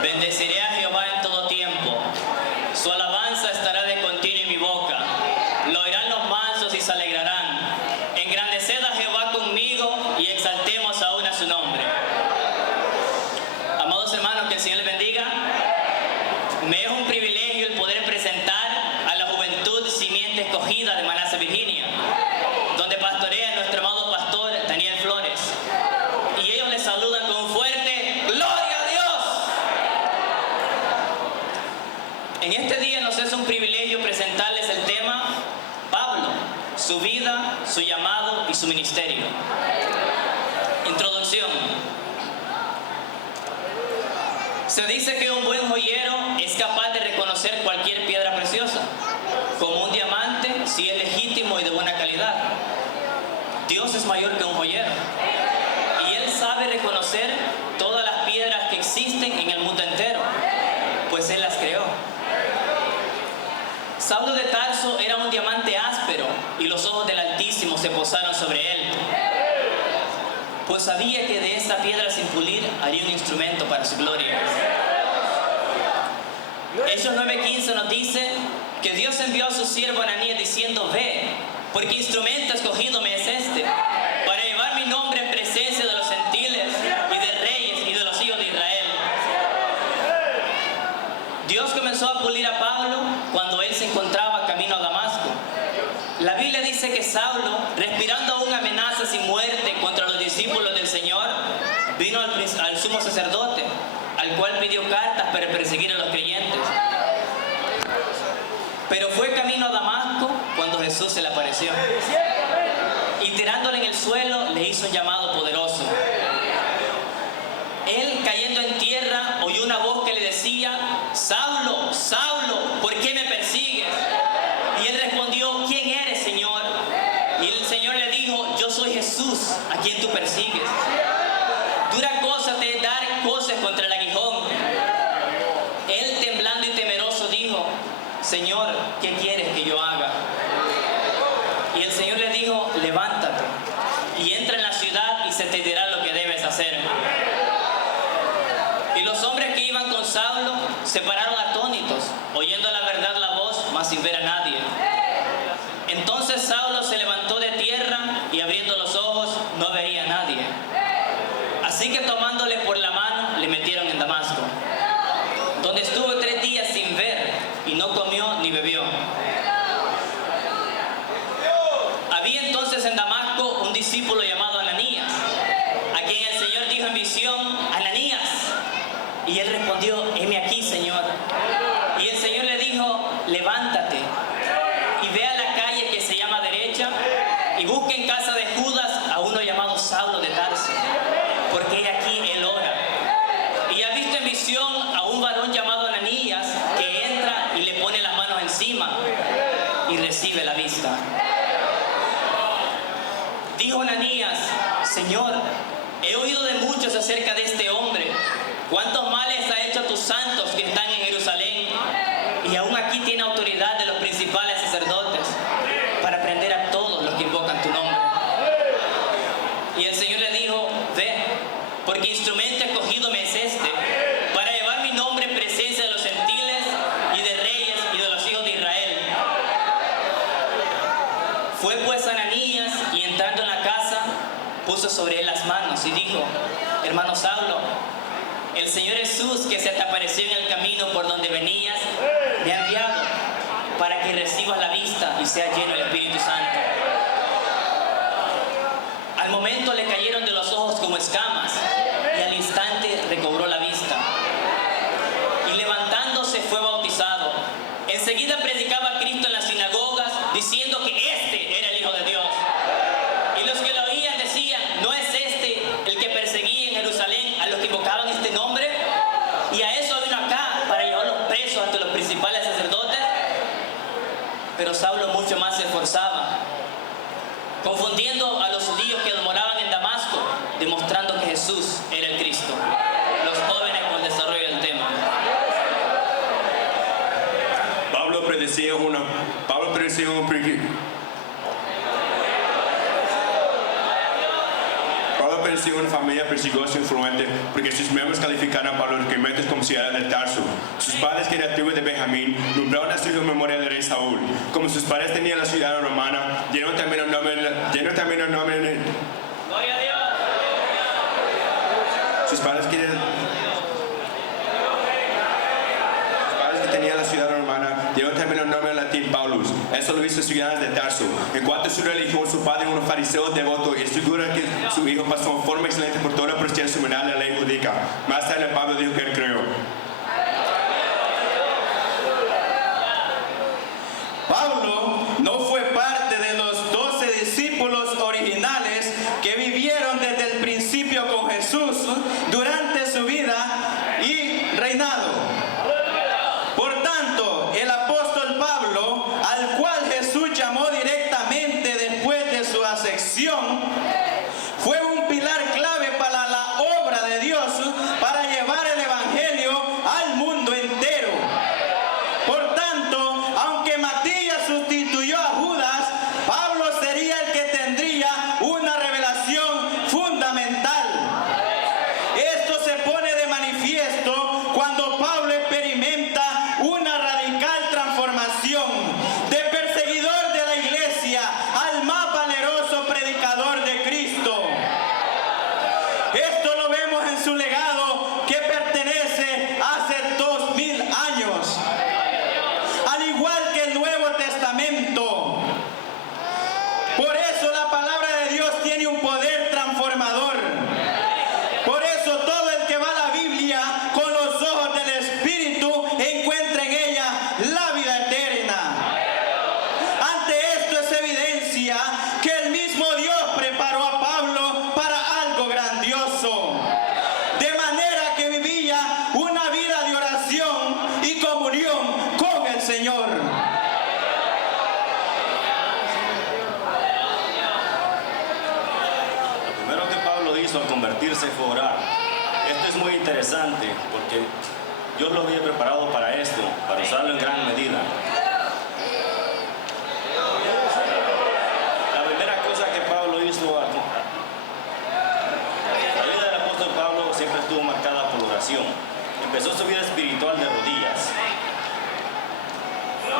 Bendeciré a Jehová en todo tiempo. Su alabanza estará de continuo en mi boca. Lo oirán los mansos y se alegrarán. Engrandeced a Jehová conmigo y exaltemos aún a su nombre. Amados hermanos, que el Señor les bendiga. Me es un privilegio el poder presentar a la juventud simiente escogida de Manassas, Virginia, donde pastorea nuestro amado pastor Daniel Flores. Y ellos les saludan con un fuerte ¡Gloria a Dios! En este día nos es un privilegio presentarles el tema Pablo, su vida, su llamado y su ministerio. Introducción. Se dice que un buen joyero es capaz de reconocer cualquier piedra preciosa, como un diamante, si es legítimo y de buena calidad. Dios es mayor que un joyero, y Él sabe reconocer todas las piedras que existen en el mundo entero, pues Él las creó. Saulo de Tarso era un diamante áspero, y los ojos del Altísimo se posaron sobre él, pues sabía que de esta piedra sin pulir haría un instrumento para su gloria. Hechos 9:15 nos dice que Dios envió a su siervo Ananías diciendo: ve, porque instrumento escogido me es este, para llevar mi nombre en presencia de los gentiles y de reyes y de los hijos de Israel. Dios comenzó a pulir a Pablo cuando él se encontraba camino a Damasco. La Biblia dice que Saulo, respirando aún amenazas y muerte contra los discípulos del Señor, vino al sumo sacerdote, al cual pidió cartas para perseguir a los creyentes. Pero fue camino a Damasco cuando Jesús se le apareció, y tirándole en el suelo le hizo un llamado poderoso. Él, cayendo en tierra, oyó una voz que le decía: Saulo, Saulo, ¿por qué me persigues? Y él respondió: ¿quién eres, Señor? Y el Señor le dijo: yo soy Jesús, quien tú persigues. Dura cosa te es dar cosas contra el aguijón. Él, temblando y temeroso, dijo: Señor, ¿qué quieres que yo haga? Y el Señor le dijo: levántate y entra en la ciudad y se te dirá lo que debes hacer. Y los hombres que iban con Saulo se pararon atónitos, oyendo la verdad la voz, mas sin ver a nadie. Entonces Saulo se levantó de tierra y abriendo los ojos no veía a nadie. Así que tomándole por la mano le metieron en Damasco, donde estuvo 3 días sin ver y no comió ni bebió. Había entonces en Damasco un discípulo llamado Ananías, a quien el Señor dijo en visión: Ananías. Y él respondió: heme aquí, Señor. Y el Señor le dijo: levántate y ve a la calle que se llama Derecha y busca en casa de Judas a uno llamado Saulo de Tarso, porque he aquí él ora. Y ha visto en visión a un varón llamado Ananías que entra y le pone las manos encima y recibe la vista. Dijo Ananías: Señor, he oído de muchos acerca de este hombre, cuántos males ha hecho a tus santos que están en Jerusalén, y aún aquí tiene autoridad de los principales sacerdotes para prender a todos los que invocan tu nombre. Y el Señor le dijo: ve, porque instrumento escogido me es este, para llevar mi nombre en presencia de los gentiles y de reyes y de los hijos de Israel. Fue pues Ananías, y entrando en la casa, puso sobre él las manos y dijo: hermano Saulo, el Señor Jesús, que se te apareció en el camino por donde venías, me ha enviado para que recibas la vista y sea lleno del Espíritu Santo. Al momento le cayeron de los ojos como escamas y al instante recobró la vista. Y levantándose fue bautizado. Enseguida predicaba a Cristo en las sinagogas, diciendo que este era el Hijo de Dios. Y los que lo oían decían: ¿no es este el que perseguía en Jerusalén a los que invocaban este nombre? Y a eso vino acá, para llevarlos presos ante los principales sacerdotes. Pero Saulo mucho más se esforzaba, confundiendo a los judíos que moraban en Damasco, demostrando que Jesús era el Cristo. Los jóvenes con el desarrollo del tema. Pablo predecía una familia perseguida influente porque sus miembros calificaron a Pablo requerimientos como si era de Tarso. Sus padres, que eran tribu de Benjamín, nombraron a su hijo en memoria del rey Saúl. Como sus padres tenían la ciudad romana, dieron también el nombre. Gloria a Dios. Sus padres que tenían la ciudad romana dieron también el nombre en latín Paulus. Eso lo hizo estudiantes de Tarso. En cuanto a su religión, su padre, un fariseo devoto, y seguro que su hijo pasó en forma excelente por toda la presión seminal de la ley judía. Más tarde Pablo dijo que él creó. Pablo no fue parte de los 12 discípulos originales que vivieron desde el principio con Jesús durante su vida y reinado. Por tanto, el apóstol Pablo, al cual Jesús llamó directamente después de su ascensión, fue un pilar clave para la obra de Dios para llevar el evangelio al mundo entero. Por tanto, aunque Matías sustituyó a Judas, Pablo sería el que tendría una revelación fundamental. Esto se pone de manifiesto cuando Pablo experimenta una radical transformación de perseguidor de la iglesia al más valeroso predicador de Cristo. Esto lo vemos en su legado, que pertenece hace 2000 años. Al igual que el Nuevo Testamento. Por eso la palabra de Dios tiene un poder transformador. Por eso todo el que va a la Biblia con los ojos del Espíritu encuentra en ella la vida eterna. Ante esto es evidencia que el mismo Dios preparó a Pablo para algo grandioso. De manera que vivía una vida de oración y comunión con el Señor. hizo al convertirse fue orar. Esto es muy interesante porque Dios lo había preparado para esto, para usarlo en gran medida. La primera cosa que Pablo hizo, la vida del apóstol Pablo siempre estuvo marcada por la oración. Empezó su vida espiritual de rodillas.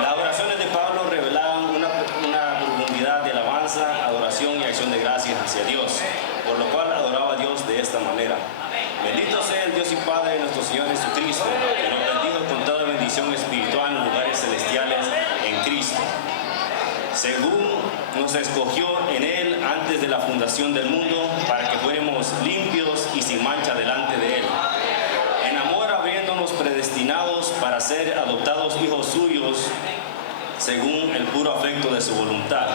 Las oraciones de Pablo revelaban una profundidad de alabanza, adoración y acción de gracias hacia Dios, por lo cual adoraba a Dios de esta manera. Bendito sea el Dios y Padre de nuestro Señor Jesucristo, que nos bendijo con toda bendición espiritual en lugares celestiales en Cristo, según nos escogió en Él antes de la fundación del mundo, para que fuéramos limpios y sin mancha delante de Él. En amor, habiéndonos predestinados para ser adoptados hijos suyos, según el puro afecto de su voluntad,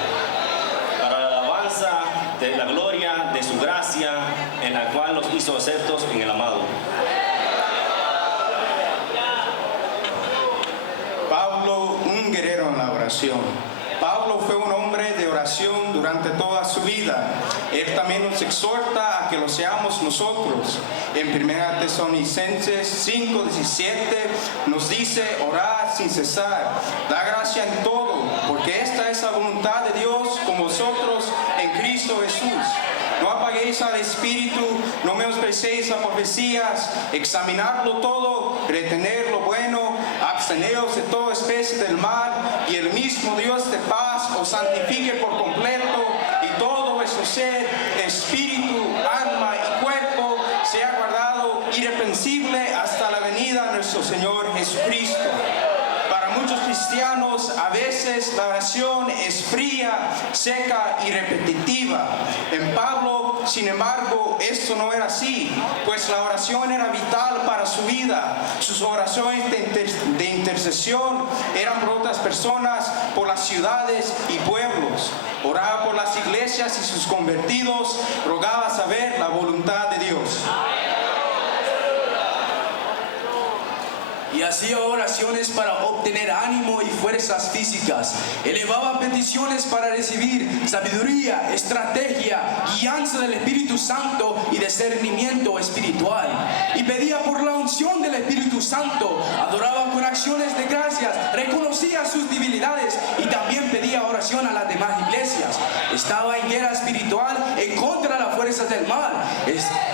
para la alabanza de la gloria de su gracia, en la cual nos hizo aceptos en el amado. Pablo, un guerrero en la oración. Pablo fue un hombre de oración durante toda su vida. Él también nos exhorta a que lo seamos nosotros. En 1 Tesalonicenses 5:17 nos dice: orad sin cesar, da gracia en todo, porque esta es la voluntad de Dios con vosotros en Cristo Jesús. No apaguéis al Espíritu, no menosprecéis las profecías, examinadlo todo, retener lo bueno, absteneos de toda especie del mal, y el mismo Dios de paz os santifique por completo, y todo vuestro ser, espíritu, alma y cuerpo sea guardado irreprensible hasta la venida de nuestro Señor Jesucristo. Para muchos cristianos, a veces la oración es fría, seca y repetitiva. En Pablo, sin embargo, esto no era así, pues la oración era vital para su vida. Sus oraciones de intercesión eran por otras personas, por las ciudades y pueblos. Oraba por las iglesias y sus convertidos, rogaba saber la voluntad de Dios. Y hacía oraciones para obtener ánimo y fuerzas físicas. Elevaba peticiones para recibir sabiduría, estrategia, guianza del Espíritu Santo y discernimiento espiritual. Y pedía por la unción del Espíritu Santo. Adoraba con acciones de gracias, reconocía sus debilidades y también pedía oración a las demás iglesias. Estaba en guerra espiritual en contra de las fuerzas del mal.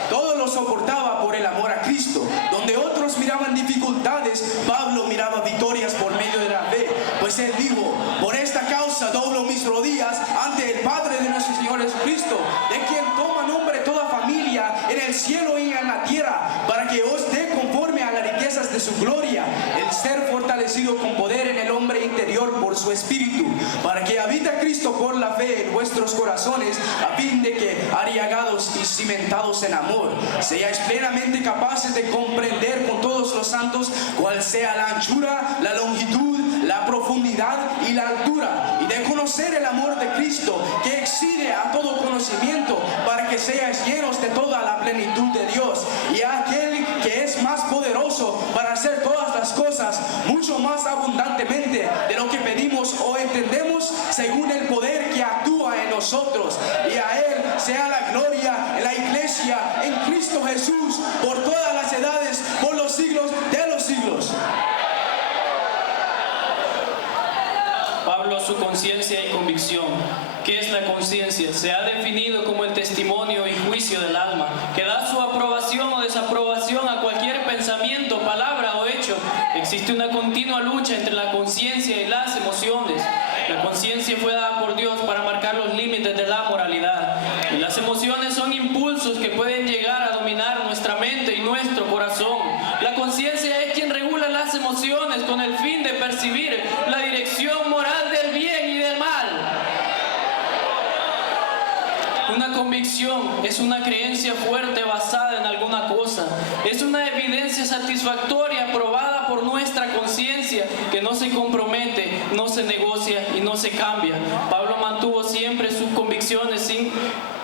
Todo lo soportaba por el amor a Cristo. Donde otros miraban dificultades, Pablo miraba victorias por medio de la fe, pues él dijo: por esta causa doblo mis rodillas ante el Padre de nuestro Señor Jesucristo, de quien toma nombre toda familia en el cielo y en la tierra, para que os dé conforme a las riquezas de su gloria, el ser fortalecido con poder en el hombre interior por su espíritu, para que habita Cristo por la fe en vuestros corazones, a fin de que, arriagados y cimentados en amor, seáis plenamente capaces de comprender con todos los santos cuál sea la anchura, la longitud, la profundidad y la altura, y de conocer el amor de Cristo, que excede a todo conocimiento, para que seáis llenos de toda la plenitud de Dios. Y a aquel que es más poderoso para hacer todas las cosas mucho más abundantemente de lo que pedimos o entendemos, según el poder que actúa en nosotros. Y a Él sea la gloria en la iglesia en Cristo Jesús por todas las edades, por los siglos de los siglos. Pablo, su conciencia y convicción. ¿Qué es la conciencia? Se ha definido como el testimonio y juicio del alma, que da su aprobación o desaprobación a cualquier pensamiento, palabra o hecho. Existe una continua lucha entre la conciencia y las emociones. La conciencia fue dada por Dios para marcar los límites de la moralidad. Y las emociones son impulsos que pueden llegar a dominar nuestra mente y nuestro corazón. La conciencia es quien regula las emociones con el fin de percibir la dirección moral del bien y del mal. Una convicción es una creencia fuerte basada en alguna cosa. Es una evidencia satisfactoria probada por nuestra conciencia que no se compromete, no se negocia y no se cambia. Pablo mantuvo siempre sus convicciones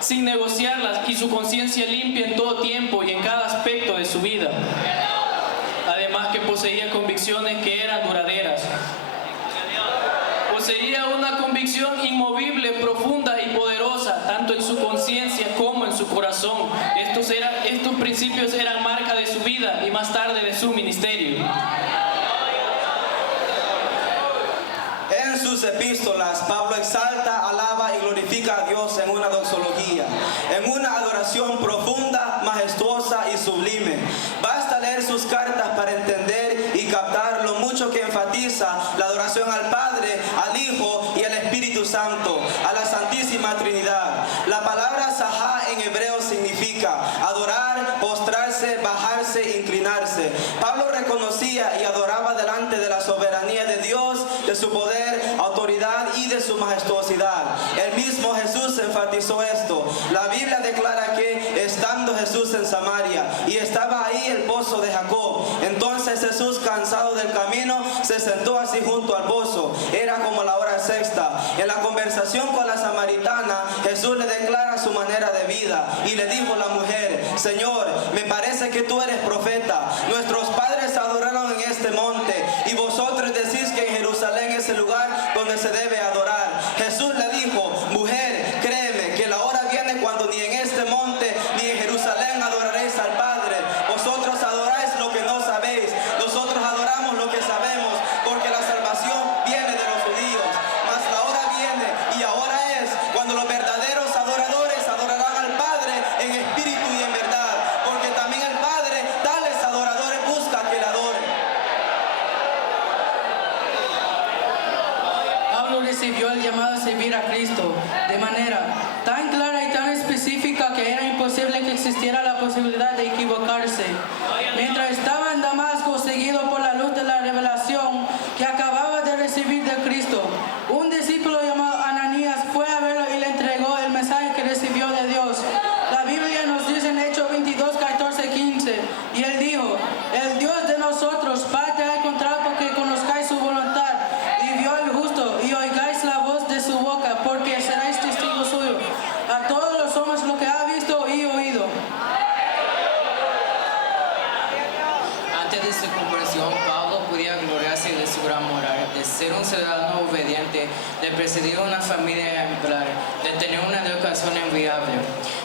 sin negociarlas y su conciencia limpia en todo tiempo y en cada aspecto de su vida. Además que poseía convicciones que eran duraderas. Poseía una convicción inmovible, profunda y poderosa, tanto en su conciencia como en su corazón. Esto principios eran marca de su vida y más tarde de su ministerio. En sus epístolas, Pablo exalta, alaba y glorifica a Dios en una doxología, en una adoración profunda, majestuosa y sublime. Basta leer sus cartas para entender y captar lo mucho que enfatiza la adoración al Padre, al Hijo y al Espíritu Santo, a la Santísima Trinidad. La palabra sahá en hebreo significa adorar, postrarse, bajarse, inclinarse. Pablo reconocía y adoraba delante de la soberanía de Dios, de su poder, autoridad y de su majestuosidad. El mismo Jesús enfatizó esto. La Biblia declara que estando Jesús en Samaria y estaba ahí el pozo de Jacob, entonces Jesús, cansado del camino, se sentó así junto al pozo. Era como la hora sexta. En la conversación con la samaritana, Jesús le declara su manera de vida y le dijo a la mujer: Señor, me parece que tú eres profeta. Nuestros padres adoraron en este monte y vosotros decís que en Jerusalén es el lugar donde se debe adorar. Jesús le dijo: mujer, créeme que la hora viene cuando ni en este monte ni en Jerusalén adoraréis al Padre. Vosotros adoráis lo que no sabéis, nosotros adoramos lo que sabemos, porque la salvación viene de los judíos. Mas la hora viene y ahora es cuando los verdaderos adoradores adorarán al Padre en espíritu y en verdad, porque también el Padre tales adoradores busca que le adoren. Pablo recibió el llamado a servir a Cristo de manera tan clara y tan específica que era imposible que existiera la posibilidad de equivocarse. Mientras estaba en Damasco, seguido por la luz de la revelación que acababa de recibir de Cristo, un discípulo llamado Ananías fue a verlo y le entregó el mensaje que recibió de Dios. La Biblia nos dice en Hechos 22, 14, 15, y él dijo: el Dios de nosotros, Padre, ha encontrado porque conozcáis su voluntad y vio al justo y oigáis la voz de su boca, porque seréis testigos suyos a todos los hombres lo que ha visto y oído. Antes de su conversión, Pablo podía gloriarse de su gran moral, de ser un ciudadano obediente, de presidir una familia ejemplar, de tener una educación enviable,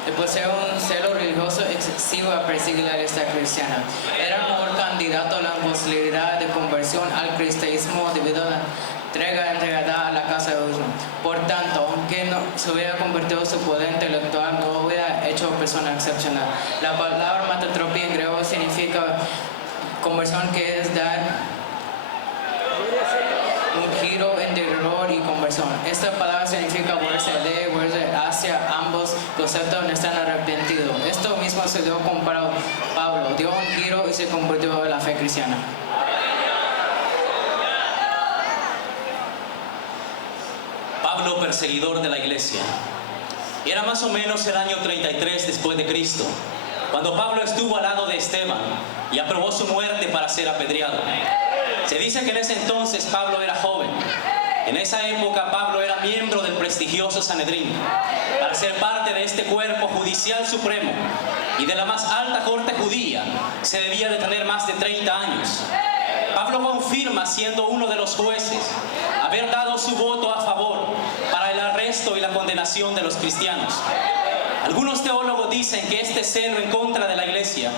de poseer un celo religioso excesivo a perseguir la iglesia cristiana. Era el mejor candidato a la posibilidad de conversión al cristianismo debido a la entrega entregada a la casa de Dios. Por tanto, aunque no se hubiera convertido su poder intelectual, no hubiera hecho persona excepcional. La palabra metatropía en griego significa conversión, que es dar un giro entre error y conversión. Esta palabra significa volverse de, volverse hacia. Ambos conceptos no están arrepentidos. Esto mismo se dio con Pablo. Dio un giro y se convirtió en la fe cristiana. Pablo, perseguidor de la iglesia. Era más o menos el año 33 después de Cristo, cuando Pablo estuvo al lado de Esteban y aprobó su muerte para ser apedreado. Se dice que en ese entonces Pablo era joven. En esa época Pablo era miembro del prestigioso Sanedrín. Para ser parte de este cuerpo judicial supremo y de la más alta corte judía, se debía de tener más de 30 años. Pablo confirma, siendo uno de los jueces, haber dado su voto a favor para el arresto y la condenación de los cristianos. Algunos teólogos dicen que este celo en contra de la iglesia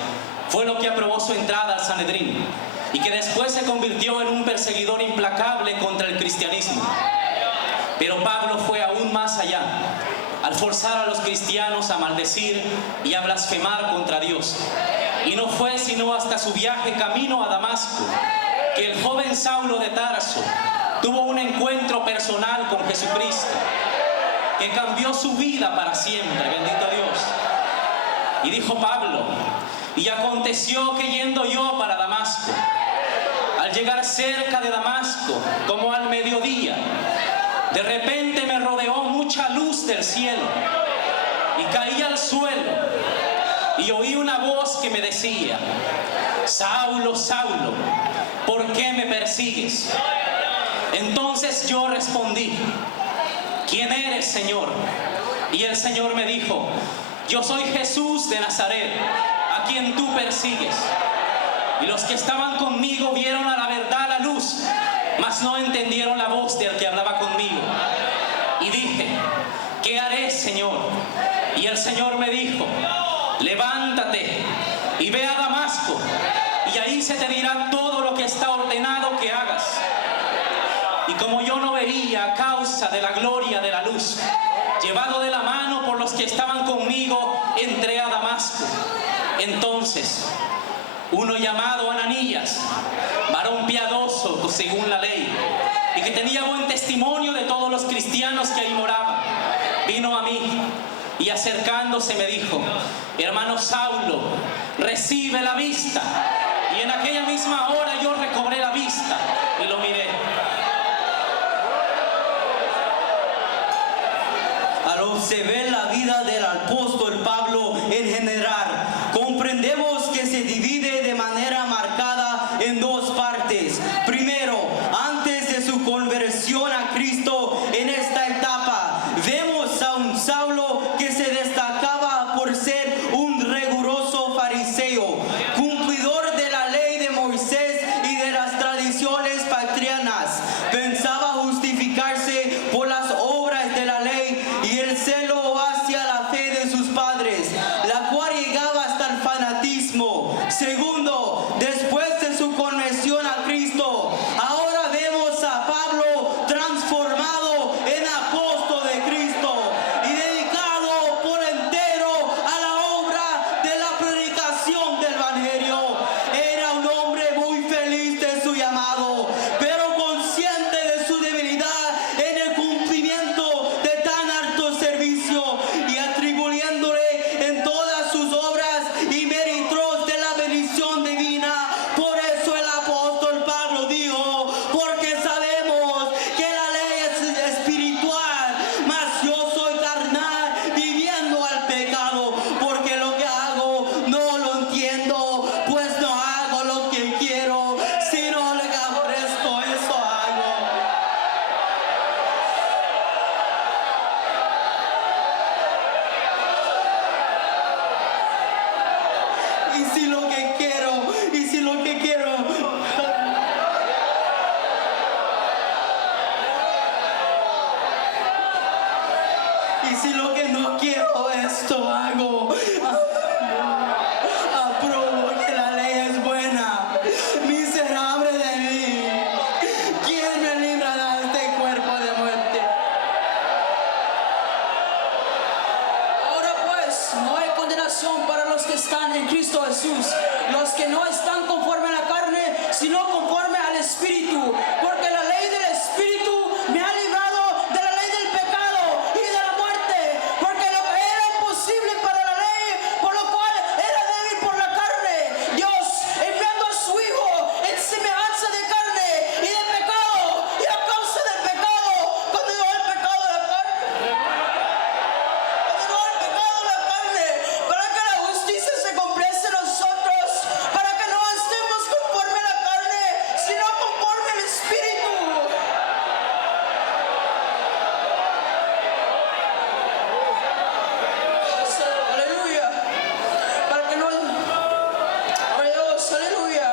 fue lo que aprobó su entrada al Sanedrín y que después se convirtió en un perseguidor implacable contra el cristianismo. Pero Pablo fue aún más allá, al forzar a los cristianos a maldecir y a blasfemar contra Dios. Y no fue sino hasta su viaje camino a Damasco que el joven Saulo de Tarso tuvo un encuentro personal con Jesucristo, que cambió su vida para siempre, bendito Dios. Y dijo Pablo: y aconteció que yendo yo para Damasco, al llegar cerca de Damasco, como al mediodía, de repente me rodeó mucha luz del cielo, y caí al suelo, y oí una voz que me decía: Saulo, Saulo, ¿por qué me persigues? Entonces yo respondí: ¿quién eres, Señor? Y el Señor me dijo: yo soy Jesús de Nazaret, a quien tú persigues. Y los que estaban conmigo vieron a la verdad la luz, mas no entendieron la voz del que hablaba conmigo. Y dije: ¿qué haré, Señor? Y el Señor me dijo: levántate y ve a Damasco, y ahí se te dirá todo lo que está ordenado que hagas. Y como yo no veía a causa de la gloria de la luz, llevado de la mano por los que estaban conmigo, entré a Damasco. Entonces, uno llamado Ananías, varón piadoso según la ley, y que tenía buen testimonio de todos los cristianos que ahí moraban, vino a mí y acercándose me dijo: hermano Saulo, recibe la vista. Y en aquella misma hora yo recobré la vista y lo miré. Al observar la vida del apóstol Pablo en general, comprendemos que se divide de manera marcada en dos partes. Primero, antes de su conversión a Cristo, en esta etapa, vemos a un Saulo que se destacaba por ser un riguroso fariseo, cumplidor de la ley de Moisés y de las tradiciones patrianas. Pensaba justificarse por las obras de la ley y el celo hacia la fe de sus padres, la cual llegaba hasta el fanatismo. Segundo, después de su conversión a Cristo, ahora vemos a Pablo transformado en apóstol de Cristo y dedicado por entero a la obra de la predicación del Evangelio. Era un hombre muy feliz de su llamado, pero consciente de su debilidad en el cumplimiento de tan alto servicio, y atribuyéndole en todas sus obras y méritos de la bendición divina. Por eso el apóstol Pablo dijo: porque sabemos que la ley es espiritual, mas yo soy carnal, viviendo al pecado, porque lo que hago no lo entiendo, pues no hago lo que quiero, sino lo que aborrezco, eso hago. Y si lo que quiero, y si lo que no quiero, esto hago. Apruebo que la ley es buena. Miserable de mí, ¿quién me librará de este cuerpo de muerte? Ahora pues, no hay condenación para los que están en Cristo Jesús, los que no están conforme a la carne, sino conforme al Espíritu. Porque la ley del Espíritu me ha librado de la ley del pecado y de la muerte. Porque lo que era imposible para la ley, por lo cual era débil por la carne, Dios, enviando a su Hijo en semejanza de carne y de pecado, y a causa del pecado, condenó el pecado de la carne. Condenó el pecado de la carne, para que la justicia se cumpliese en nosotros, para que no estemos conforme a la carne, sino conforme al Espíritu. Aleluya. Para que no... Gloria a Dios, aleluya.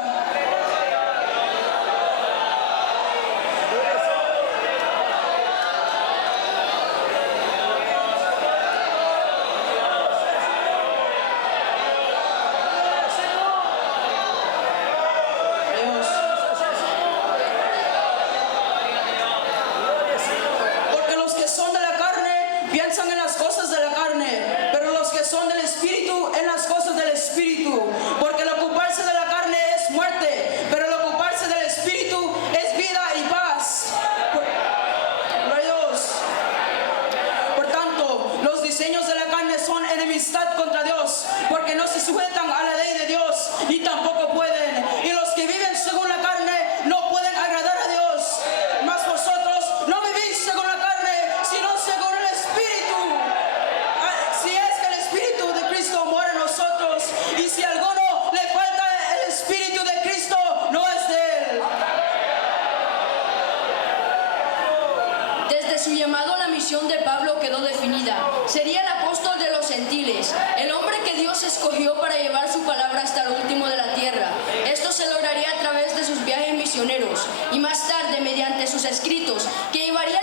Porque los que son de la carne piensan en las cosas de la carne, pero los que son del Espíritu en las cosas del Espíritu. Porque el ocuparse de la carne es muerte, pero el ocuparse del Espíritu es vida y paz. Gloria a Dios. Por tanto, los diseños de la carne son enemistad contra Dios, porque no se sujetan a la ley de Dios, ni tampoco pueden. Y los que viven según la carne no pueden agradar a Dios. Mas vosotros no vivís según la carne, sino según el Espíritu. Si es que el Espíritu de Cristo mora en nosotros, y si a alguno le falta el Espíritu de Cristo, no es de él. Desde su llamado a la misión de Pablo quedó definida. Sería el apóstol de los gentiles, el hombre que Dios escogió para llevar su palabra hasta lo último de la tierra. Esto se lograría a través de sus viajes misioneros y más tarde mediante sus escritos que llevaría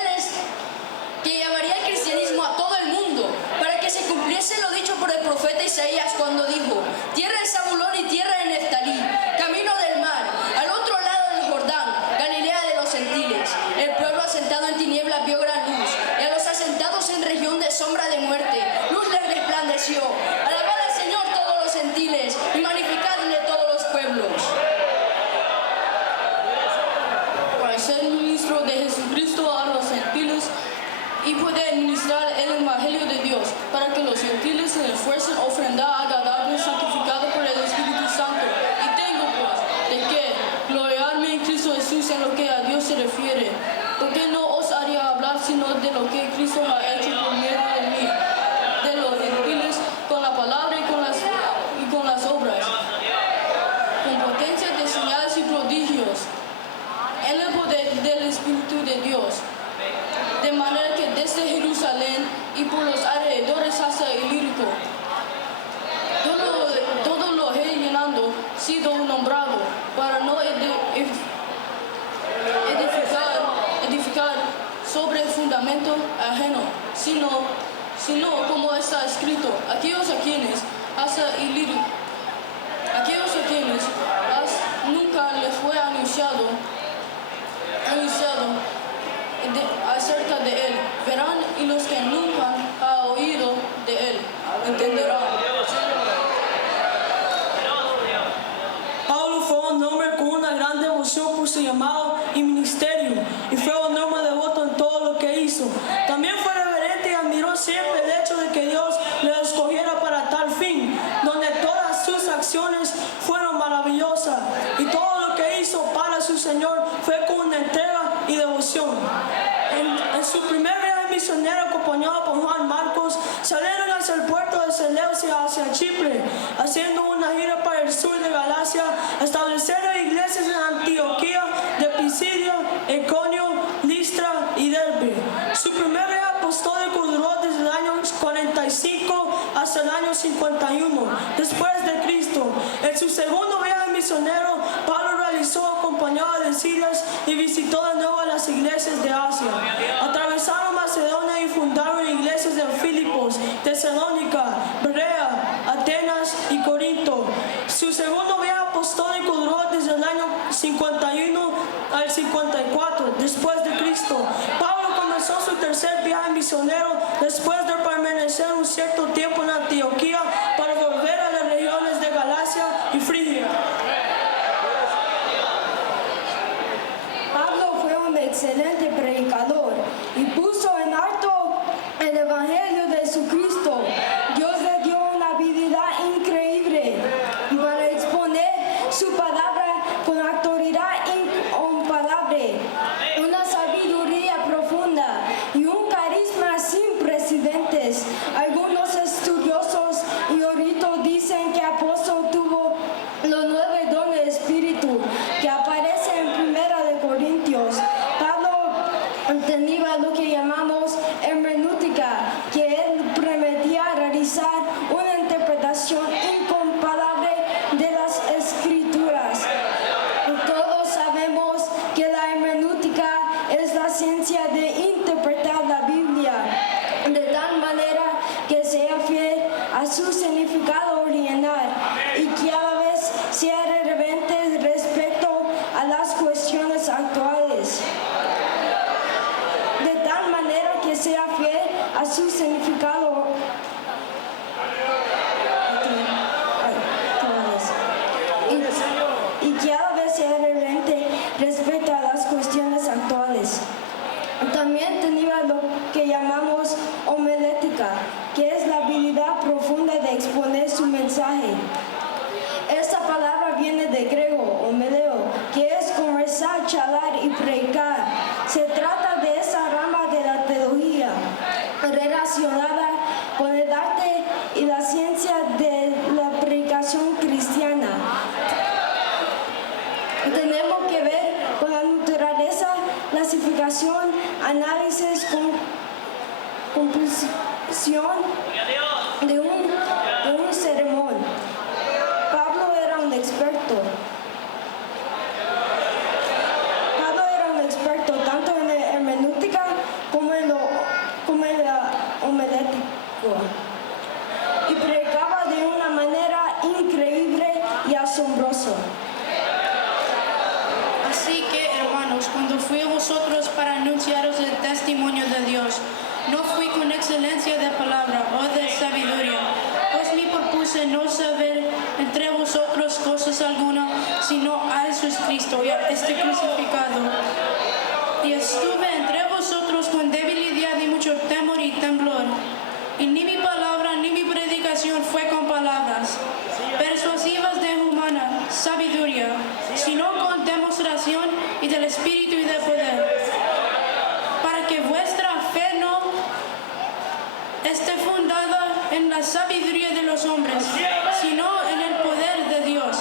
el cristianismo a todo el mundo, para que se cumpliese lo dicho por el profeta Isaías cuando sombra de muerte, luz le resplandeció. Alabad al Señor todos los gentiles y magnificadle todos los pueblos. Para ser ministro de Jesucristo a los gentiles y poder administrar el Evangelio de Dios, para que los gentiles se esfuercen a ofrendar agradable sacrificado por el Espíritu Santo. Y tengo pues de qué gloriarme en Cristo Jesús en lo que a Dios se refiere, porque no os haría hablar sino de lo que Cristo ha hecho por medio de mí, de los gentiles, con la palabra y con las obras, con potencia de señales y prodigios, en el poder del Espíritu de Dios, de manera que desde Jerusalén y por los alrededores hasta Ilírico, todo lo he llenando, sido nombrado, para no edificar sobre el fundamento ajeno, sino como está escrito, aquellos a quienes nunca les fue anunciado acerca de él, verán, y los que nunca han oído de él, entenderán. Pablo fue un hombre con una gran devoción por su llamado y ministerio, y fue un hombre devoto en todo lo que hizo. También fue reverente y admiró siempre el hecho de que Dios le escogiera para tal fin, donde todas sus acciones fueron maravillosas, y todo lo que hizo para su Señor fue con una entrega y devoción. En su primer viaje misionero, acompañado por Juan Marcos, salieron hacia el puerto de Seleucia, hacia Chipre, haciendo una gira para el sur de Galacia, establecieron iglesias en Antioquía, de Pisidia, Iconio, Listra y Derbe. Su primer viaje apostólico duró desde el año 45 hasta el año 51 después de Cristo. En su segundo viaje misionero, Pablo realizó acompañado de Silas y visitó de nuevo a las iglesias de Asia. Atravesaron Macedonia y fundaron iglesias en Filipos, Tesalónica, Berea, Atenas y Corinto. Su segundo viaje apostólico duró desde el año 51 al 54 después de Cristo. Pablo comenzó su tercer viaje misionero después de permanecer un cierto tiempo en Antioquía para volver a las regiones de Galacia y Frigia. Pablo fue un excelente predicador y puso en alto el Evangelio de Jesucristo. Dios le dio una habilidad increíble para exponer su palabra con autoridad incomparable, una sabiduría profunda y un carisma sin precedentes. Algunos estudiosos y eruditos dicen que el apóstol tuvo los 9 dones del Espíritu que aparecen en 1 de Corintios. Pablo tenía lo que llamamos hermenéutica, que él permitía realizar una interpretación incomparable de las Escrituras. Todos sabemos que la hermenéutica es la ciencia de interpretar la Biblia de tal manera que sea fiel a su significado original y que a la vez sea relevante respecto a las cuestiones actuales. De tal manera que sea fiel a su significado y que a la vez sea relevante respecto a las cuestiones actuales. También tenía lo que llamamos homilética, que es la habilidad profunda de exponer su mensaje. Esta palabra viene de griego, homileo, que es conversar, charlar y predicar. Se trata de esa rama de la teología relacionada con el arte y la ciencia de la predicación cristiana. Tenemos que ver con la naturaleza, clasificación, análisis, composición de un sermón. Pablo era un experto. Tanto en la hermenéutica como en la homilético. Y predicaba de una manera increíble y asombrosa. Así que, hermanos, cuando fui a vosotros para anunciaros el testimonio de Dios, No fui con excelencia de palabra o de sabiduría, pues me propuse no saber entre vosotros cosas alguna, sino a Jesucristo y a este crucificado. Y estuve entre vosotros con debilidad y mucho temor y temblor. Y ni mi palabra ni mi predicación fue con palabras persuasivas de humana sabiduría, sino con demostración y del Espíritu y del poder, para que vuestra fe no esté fundada en la sabiduría de los hombres, sino en el poder de Dios.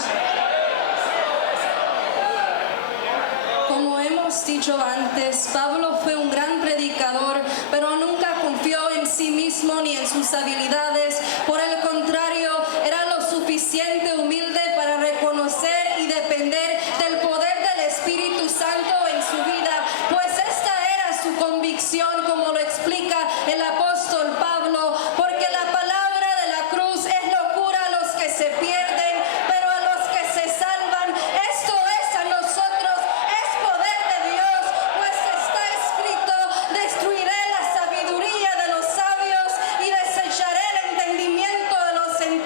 Como hemos dicho antes, Pablo fue un gran predicador, pero nunca confió en sí mismo ni en sus habilidades. Por el contrario, era lo suficiente humilde para reconocer y depender del poder del Espíritu Santo en su vida, pues esta era su convicción, como lo explica el apóstol Pablo, porque la palabra de la cruz es locura a los que se pierden, pero a los que se salvan, esto es a nosotros, es poder de Dios, pues está escrito: destruiré la sabiduría de los sabios y desecharé el entendimiento de los entendidos.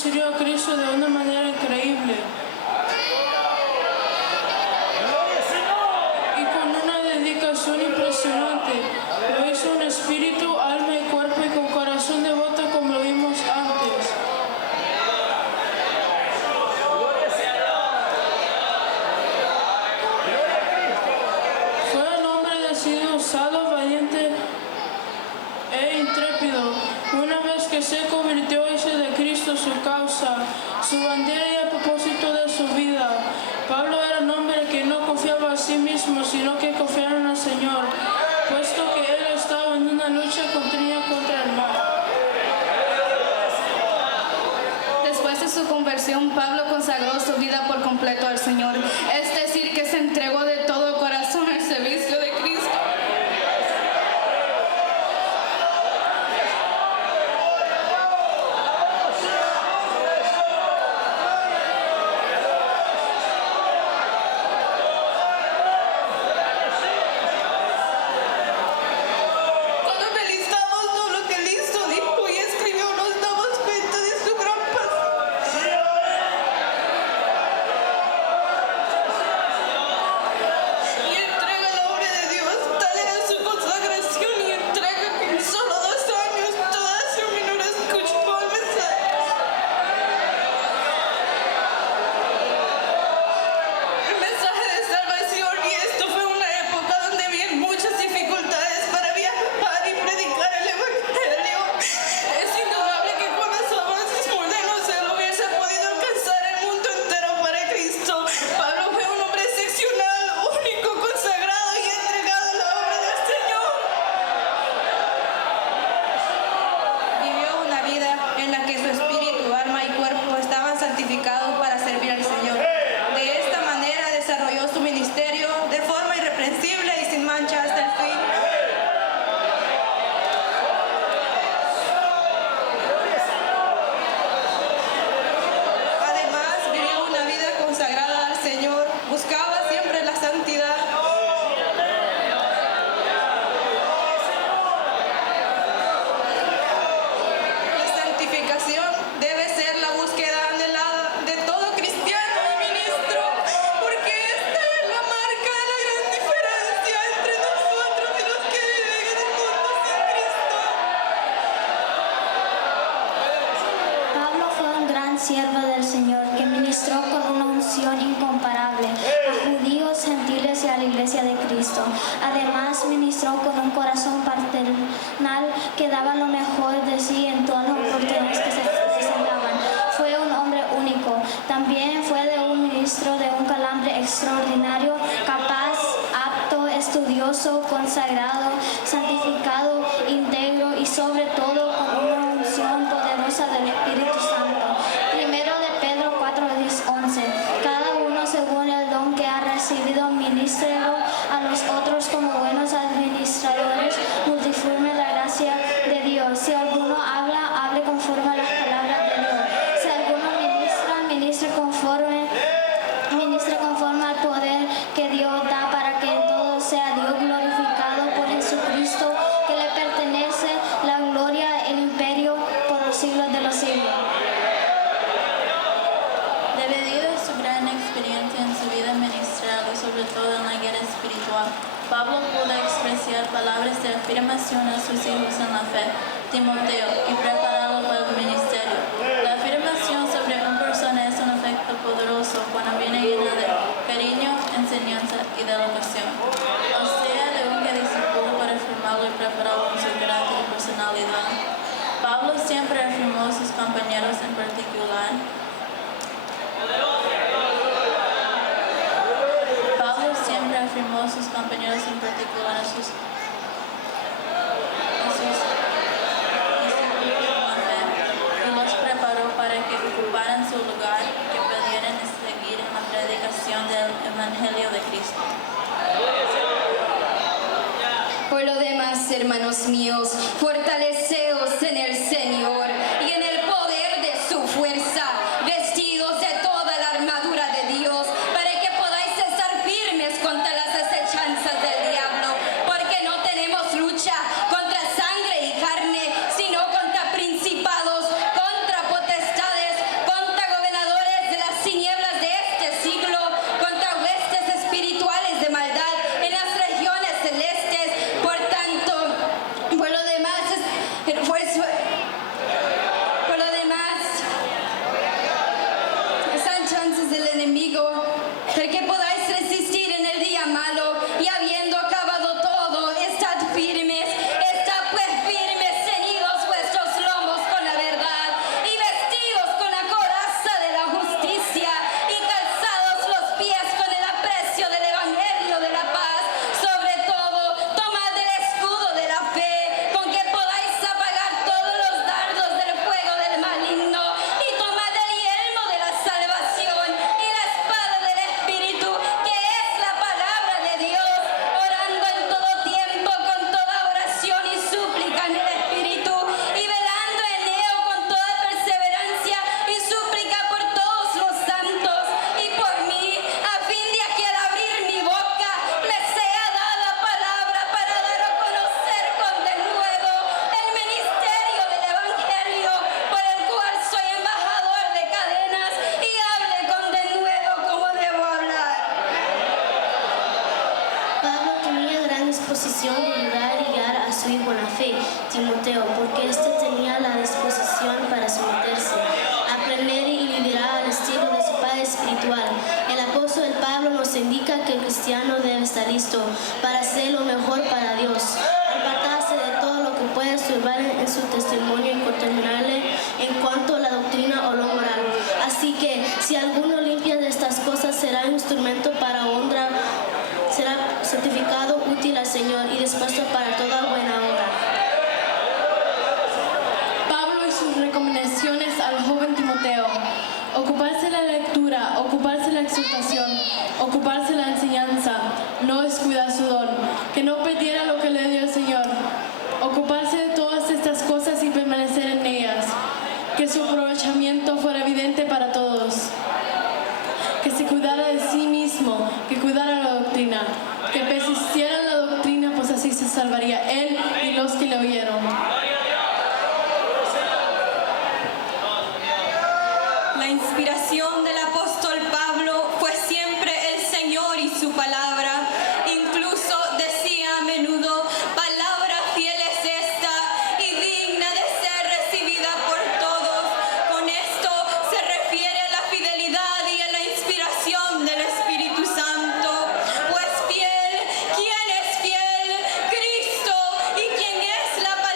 sirvió a Cristo de una manera increíble y con una dedicación impresionante. Lo hizo en espíritu, alma y cuerpo y con corazón devoto como lo vimos antes. Fue un hombre decidido, usado, valiente e intrépido. Una vez que se convirtió, hizo de Cristo su causa, su bandera y el propósito de su vida. Pablo era un hombre que no confiaba en sí mismo, sino que confiaba en el Señor, puesto que él estaba en una lucha continua contra el mal. Después de su conversión, Pablo consagró su vida por completo al Señor, es decir, que se entregó de todo corazón al servicio de Cristo. Cuando analizamos todo lo que él hizo, dijo y escribió, nos damos cuenta de su gran pasión. Y entrega la obra de Dios, tal era su consagración y entrega que en solo 2 años toda su menor escuchó el mensaje. El mensaje de salvación, y esto fue una época donde había muchas dificultades para viajar y predicar el Evangelio. Es indudable que con los avances modernos él hubiese podido alcanzar el mundo entero para Cristo. Pablo fue un hombre excepcional, único, consagrado y entregado a la obra del Señor. Vivió una vida en la que su espíritu, alma y cuerpo estaban santificados para servir al Señor. De esta manera desarrolló su ministerio de forma irreprensible y sin mancha hasta el fin. Además, vivió una vida consagrada al Señor, buscaba siempre la santidad. La santificación debe ser la búsqueda anhelada de todo cristiano y ministro, porque esta es la marca de la gran diferencia entre nosotros y los que viven en el mundo sin Cristo. Pablo fue un gran siervo del Señor que ministró con una unción incomparable a judíos, gentiles y a la iglesia de Cristo. Además, ministró con un corazón paternal que daba lo mejor de sí en todas las oportunidades que se presentaban. Fue un hombre único. También fue de un ministro de un calambre extraordinario, capaz, apto, estudioso, consagrado, santificado, íntegro y sobre todo con una unción poderosa del Espíritu Santo. Primero de Pedro 4:11. Cada uno según el don que ha recibido, ministrelo a los otros como buenos administradores, multiforme la gracia de Dios. Si alguno habla, hable conforme a las palabras de Dios. Si alguno ministre conforme al poder que Dios da para que en todo sea Dios glorificado por Jesucristo, que le pertenece la gloria, el imperio por los siglos de los siglos. Debido a su gran experiencia en su vida ministerial y sobre todo en la guerra espiritual, Pablo pudo expresar palabras de afirmación a sus hijos en la fe, Timoteo, y prepararlo para el ministerio. La afirmación sobre una persona es un efecto poderoso cuando viene llena de cariño, enseñanza y devoción. O sea, de un discípulo para afirmarlo y prepararlo en su carácter y personalidad. Pablo siempre afirmó a sus compañeros en particular. Pablo siempre afirmó a sus compañeros en particular a sus discípulos en la fe y los preparó para que ocuparan su lugar y que pudieran seguir en la predicación del Evangelio de Cristo. Por lo demás, hermanos míos, fortaleceos en el Señor y en el poder de su fuerza, vestidos de toda la armadura de Dios, para que podáis estar firmes contra las acechanzas del diablo, porque no tenemos lucha contra sangre y carne, sino contra principados, contra potestades, disposición de ayudar y guiar a su hijo en la fe, Timoteo, porque éste tenía la disposición para someterse, aprender y liderar al estilo de su padre espiritual. El apóstol Pablo nos indica que el cristiano debe estar listo para hacer lo mejor para Dios, apartarse de todo lo que pueda estorbar en su testimonio y contaminarle en cuanto a la doctrina o lo moral. Así que si alguno limpia de estas cosas, será instrumento para honra, será certificado útil al Señor y dispuesto para toda buena obra. Pablo y sus recomendaciones al joven Timoteo: ocuparse de la lectura, ocuparse de la exhortación, ocuparse de la enseñanza, no descuidar su don, que no perdiera lo que le dio el Señor, ocuparse de todas estas cosas y permanecer en ellas, que su aprovechamiento fuera evidente para todos, que se cuidara de sí mismo, que cuidara la doctrina, que persistiera en la doctrina, pues así se salvaría él y los que le oyeron. La inspiración del apóstol Pablo fue siempre el Señor y su palabra. Incluso decía a menudo: palabra fiel es esta y digna de ser recibida por todos. Con esto se refiere a la fidelidad y a la inspiración del Espíritu Santo. Pues fiel, ¿quién es fiel? Cristo. ¿Y quién es la palabra?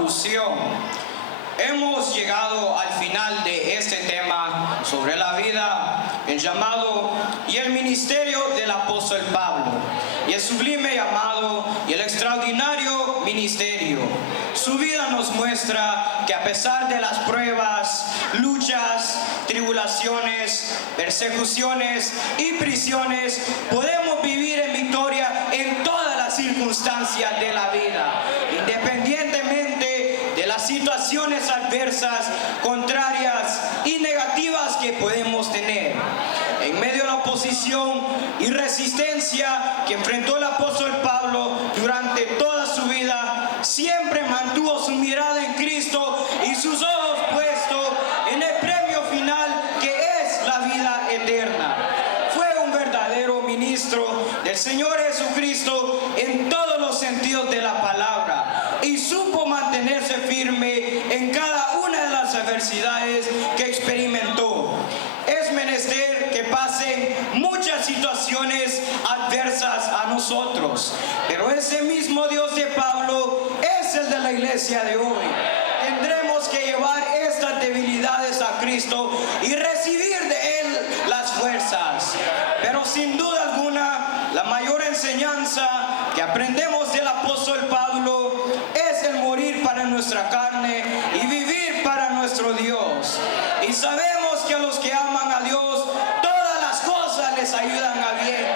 conclusión, hemos llegado al final de este tema sobre la vida, el llamado y el ministerio del apóstol Pablo, y el sublime llamado y el extraordinario ministerio. Su vida nos muestra que a pesar de las pruebas, luchas, tribulaciones, persecuciones y prisiones, podemos vivir en victoria en todas las circunstancias de la vida, independientemente de las situaciones adversas, contrarias y negativas que podemos tener. En medio de la oposición y resistencia que enfrentó el apóstol Pablo durante toda su vida, siempre mantuvo su mirada en Cristo y sus ojos puestos en el premio final, que es la vida eterna. Fue un verdadero ministro del Señor Jesucristo en todos los sentidos de la palabra, y supo mantenerse firme en cada una de las adversidades que experimentó. Es menester que pasen muchas situaciones adversas a nosotros, pero ese mismo Dios de Pablo es el de la iglesia de hoy. Tendremos que llevar estas debilidades a Cristo y recibir de Él las fuerzas. Pero sin duda alguna, la mayor enseñanza que aprendemos del apóstol Pablo es el morir para nuestra carne y vivir para nuestro Dios. Y sabemos que a los que aman a Dios, todas las cosas les ayudan a bien.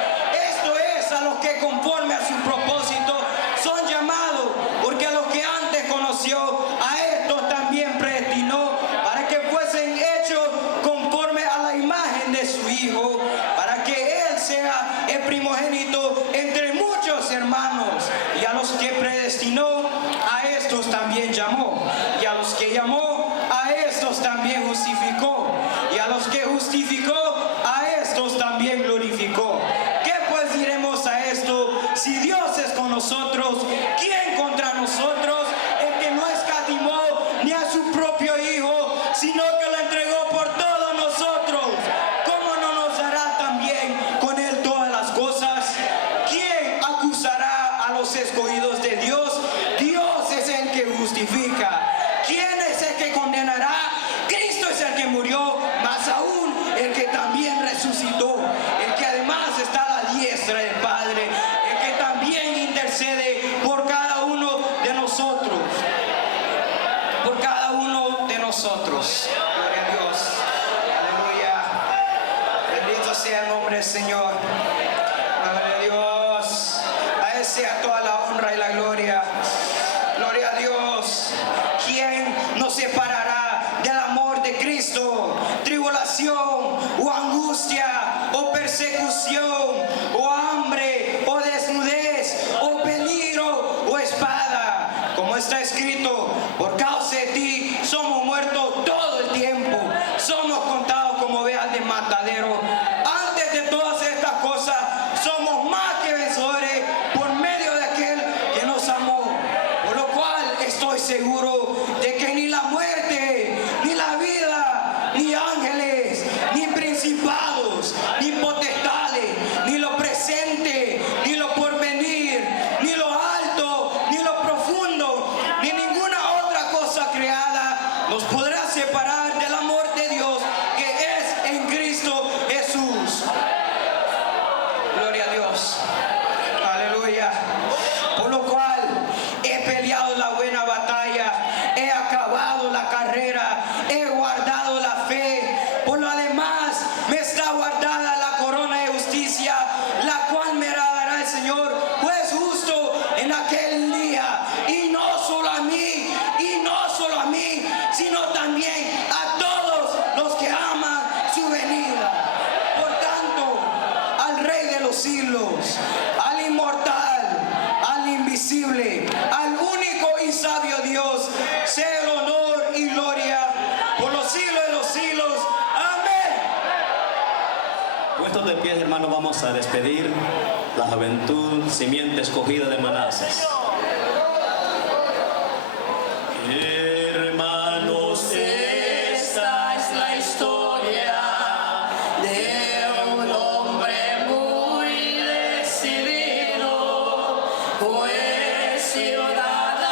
Esto es, a los que conforme a su propósito son llamados, porque a los que antes conoció, a estos también predestinó para que fuesen hechos conforme a la imagen de su Hijo, para que Él sea el primogénito entre muchos hermanos. Y a los que predestinó, a estos también llamó. Y a los que llamó, a estos también justificó. Y a los que justificó, a estos también glorificó. ¿Qué pues diremos a esto? Si Dios es con nosotros, ¿quién contra nosotros? El que no escatimó ni a su propio Hijo, sino que lo entregó por todos nosotros, ¿cómo no nos dará también con Él todas las cosas? ¿Quién acusará a los escogidos de Dios? Dios es el que justifica. ¿Quién es el que condenará? Cristo es el que murió, más aún el que también resucitó, el que además está a la diestra del Padre, el que también intercede por cada uno de nosotros. Por cada uno de nosotros. Gloria a Dios. Aleluya. Bendito sea el nombre del Señor. Gloria a Dios. A Él sea toda la honra y la gloria. Gloria a Dios. ¿Quién nos separará del amor de Cristo? Tribulación o angustia o persecución o hambre o desnudez o peligro o espada. Como está escrito, por causa de ti somos muertos todo el tiempo, somos contados como ovejas de matadero. Antes de todas estas cosas, somos más que vencedores por medio de aquel que nos amó. Por lo cual estoy seguro de que ni la muerte, ni la vida, ni ángeles, ni principados, ni potestades, ni lo presente, ni lo porvenir, ni lo alto, ni lo profundo, ni ninguna otra cosa creada nos podrá separar del amor de Dios que es en Cristo Jesús. Gloria a Dios. Aleluya. Por lo cual he peleado la buena batalla, he acabado la carrera, he guardado la fe. Por lo demás me está guardada la corona de justicia, la cual me dará el Señor, pues justo en aquel día. Y no solo a mí, sino también a todos los que aman su venida. Por tanto, al Rey de los siglos, al inmortal, al invisible, al único y sabio Dios, sea el honor y gloria por los siglos de los siglos. Amén. Puestos de pie, hermanos, vamos a despedir la juventud simiente escogida de Manases. Hermanos, esta es la historia de un hombre muy decidido, pues ciudadano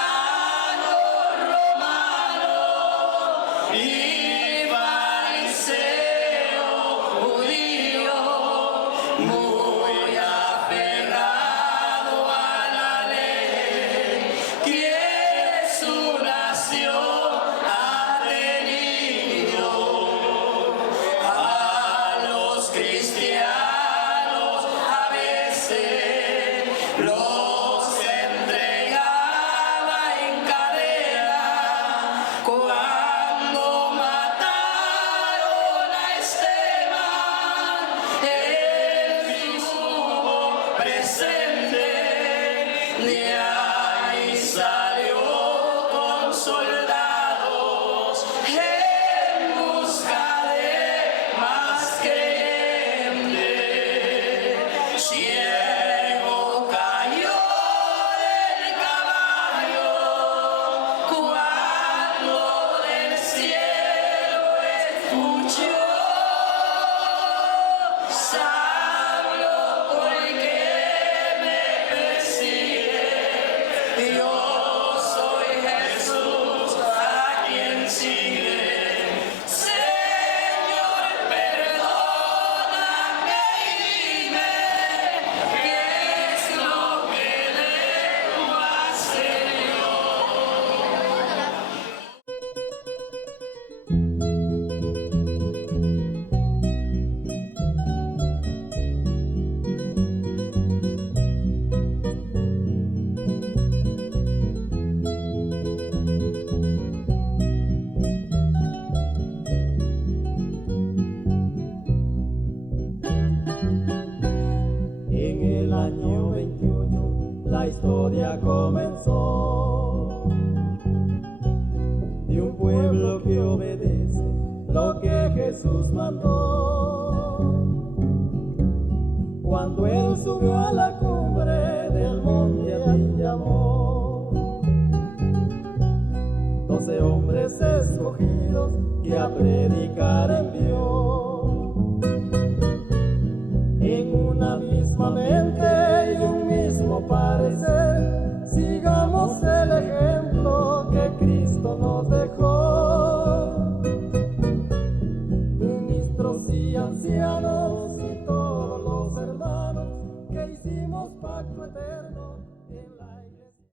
pueblo que obedece lo que Jesús mandó. Cuando Él subió a la cumbre del monte y llamó 12 hombres escogidos que a predicar envió.